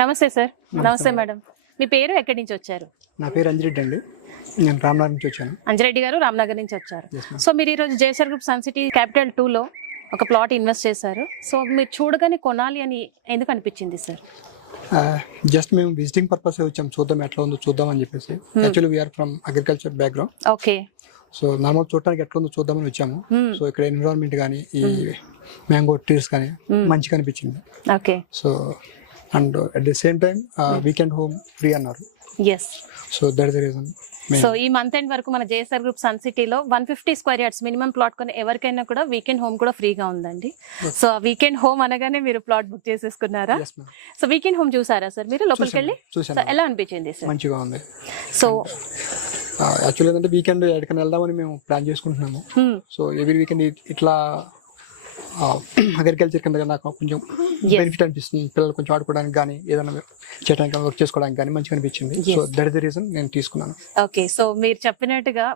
నమస్తే సార్. నమస్తే మేడం. మీ పేరు, ఎక్కడి నుంచి వచ్చారు? నా పేరు అంజిరెడ్డి అండి. నేను రామ్నగర్ నుంచి వచ్చాను. అంజిరెడ్డి గారు రామ్నగర్ నుంచి వచ్చారు. సో మీరు ఈరోజు JSR group Sun City capital 2లో ఒక ప్లాట్ ఇన్వెస్ట్ చేశారు. సో మీరు చూడగానే కొనాలి అని ఎందుకు అనిపించింది సార్? జస్ట్ మేము విజిటింగ్ పర్పస్ వచ్చాం, చూద్దాం ఎట్లా ఉందో చూద్దాం అని చెప్పేసి. Actually we're from agriculture background. Okay. So normal చూడటానికి ఎట్లా ఉందో చూద్దామని వచ్చాము. సో ఇక్కడ ఎన్విరాన్మెంట్ కానీ ఈ మ్యాంగో ట్రీస్ కానీ మంచిగా అనిపించింది. Okay. So and at the same time weekend home free అన్నారు. Yes. So that is the reason. So ఈ మంత్ ఎండ్ వరకు మన జేఎస్ఆర్ గ్రూప్ సన్ సిటీలో 150 స్క్వేర్ యార్డ్స్ మినిమం ప్లాట్ కొని ఎవరికైనా కూడా వీకెండ్ హోమ్ కూడా ఫ్రీగా ఉందండి. సో వీకెండ్ హోమ్ అనగానే మీరు ప్లాట్ బుక్ చేసేసుకున్నారా? సో వీకెండ్ హోమ్ చూసారా సార్ మీరు లోపలికి వెళ్ళి? సో ఎలా అనిపించింది సార్? మంచిగా ఉంది. సో యాక్చువల్లీ ఏంటంటే వీకెండ్ ఎక్కడికైనా వెళ్దామని మేము ప్లాన్ చేసుకుంటున్నాము. సో ఎవ్రీ వీకెండ్ ఇట్లా అగ్రికల్చర్ కింద నాకు కొంచెం బెనిఫిట్ అనిపిస్తుంది. పిల్లలు కొంచెం ఆడుకోవడానికి కానీ ఏదైనా చేయడానికి వర్క్ చేసుకోవడానికి కానీ మంచిగా అనిపించింది. So that is the reason నేను తీసుకున్నాను. ఓకే. సో మీరు చెప్పినట్టుగా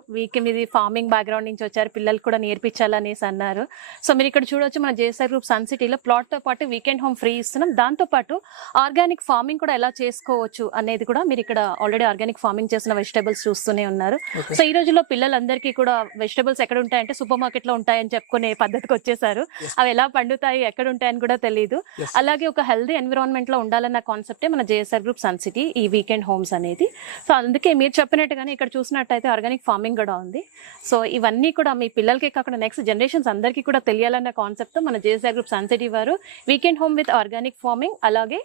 మీది ఫార్మింగ్ బ్యాక్గ్రౌండ్ నుంచి వచ్చారు, పిల్లలు కూడా నేర్పించాలనేసి అన్నారు. సో మీరు ఇక్కడ చూడొచ్చు మన జేఎస్ఆర్ గ్రూప్ సన్ సిటీలో ప్లాట్ తో పాటు వీకెండ్ హోమ్ ఫ్రీ ఇస్తున్నాం. దాంతో పాటు ఆర్గానిక్ ఫార్మింగ్ కూడా ఎలా చేసుకోవచ్చు అనేది కూడా మీరు ఇక్కడ ఆల్రెడీ ఆర్గానిక్ ఫార్మింగ్ చేసిన వెజిటబుల్స్ చూస్తూనే ఉన్నారు. సో ఈ రోజుల్లో పిల్లలందరికీ కూడా వెజిటబుల్స్ ఎక్కడ ఉంటాయంటే సూపర్ మార్కెట్ లో ఉంటాయని చెప్పుకునే పద్ధతికి వచ్చేసారు. అవి ఎలా పండుతాయి, ఎక్కడ ఉంటాయని కూడా తెలియదు. అలాగే ఒక హెల్దీ ఎన్విరాన్మెంట్ లో ఉండాలన్న కాన్సెప్టే మన జేఎస్ఆర్ గ్రూప్ సన్ సిటీ ఈ వీకెండ్ హోమ్స్ అనేది. సో అందుకే మీరు చెప్పినట్టుగానే ఇక్కడ చూసినట్టయితే ఆర్గానిక్ ఫార్మింగ్ కూడా ఉంది. సో ఇవన్నీ కూడా మీ పిల్లలకి కాకుండా నెక్స్ట్ జనరేషన్స్ అందరికీ కూడా తెలియాలన్న కాన్సెప్ట్ తో మన జేఎస్ఆర్ గ్రూప్ సన్ సిటీ వారు weekend home with organic farming, అలాగే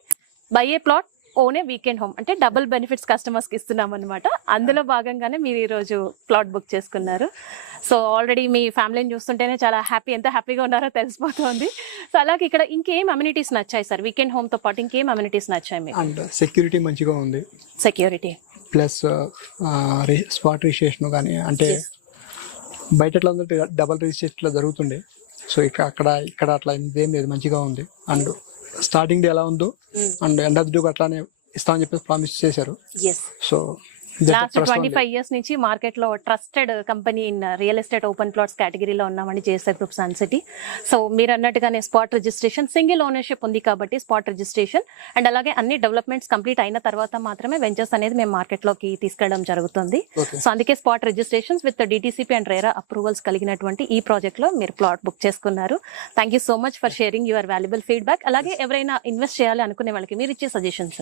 buy a plot own a weekend home అంటే డబుల్ బెనిఫిట్స్ కస్టమర్స్ కి ఇస్తున్నాం అనమాట. అందులో భాగంగానే మీరు ఈ రోజు ప్లాట్ బుక్ చేసుకున్నారు. సో ఆల్రెడీ మీ ఫ్యామిలీని చూస్తుంటేనే చాలా ఎంత హ్యాపీగా ఉన్నారో తెలిసిపోతుంది. సో అలాగే ఇక్కడ ఇంకేం అమ్యూనిటీస్ నచ్చాయి సార్? వీకెండ్ హోమ్ తో పాటు ఇంకేం అమ్యూనిటీస్ నచ్చాయి మీకు? అండ్ సెక్యూరిటీ మంచిగా ఉంది. సెక్యూరిటీ ప్లస్ స్పాట్ రిజిస్ట్రేషన్ కానీ, అంటే బయట ఎట్లా ఉందంటే డబల్ రిజిస్ట్రేషన్ జరుగుతుండే. సో ఇక్కడ అట్లా ఏం లేదు, మంచిగా ఉంది. అండ్ స్టార్టింగ్ డే ఎలా ఉందో అండ్ ఎండ్ ఆఫ్ డే అట్లానే ఇస్తామని చెప్పి ప్రామిస్ చేశారు. సో లాస్ట్ 25 years నుంచి మార్కెట్ లో trusted company in real estate open plots కేటగిరీలో ఉన్నామండి JSR group Sun City. So మీరు అన్నట్టుగానే స్పాట్ రిజిస్ట్రేషన్, సింగిల్ ఓనర్షిప్ ఉంది కాబట్టి స్పాట్ రిజిస్ట్రేషన్ అండ్ అలాగే అన్ని డెవలప్మెంట్స్ కంప్లీట్ అయిన తర్వాత మాత్రమే వెంచర్స్ అనేది మేము మార్కెట్ లోకి తీసుకెళ్లడం జరుగుతుంది. సో అందుకే spot registrations with DTCP and RERA approvals కలిగినటువంటి ఈ ప్రాజెక్ట్ లో మీరు ప్లాట్ బుక్ చేసుకున్నారు. Thank you so much for sharing your valuable feedback. అలాగే ఎవరైనా ఇన్వెస్ట్ చేయాలి అనుకునే వాళ్ళకి మీరు ఇచ్చే suggestions?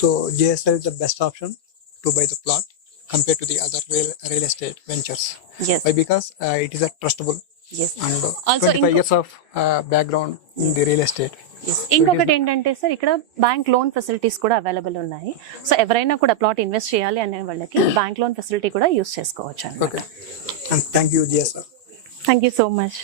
So JSR is the best option to buy the plot compared to the other real estate ventures. Yes. Why? Because it is a trustable. Yes. And also 25 years of background in the real estate. ఇంకొకటి ఏంటంటే sir, ఇక్కడ bank loan facilities కూడా available ఉన్నాయి. So ఎవరైనా కూడా plot invest చేయాలి అనే వాళ్ళకి బ్యాంక్ లోన్ ఫెసిలిటీ కూడా యూస్ చేసుకోవచ్చు. Okay. And thank you, JSR. Thank you so much.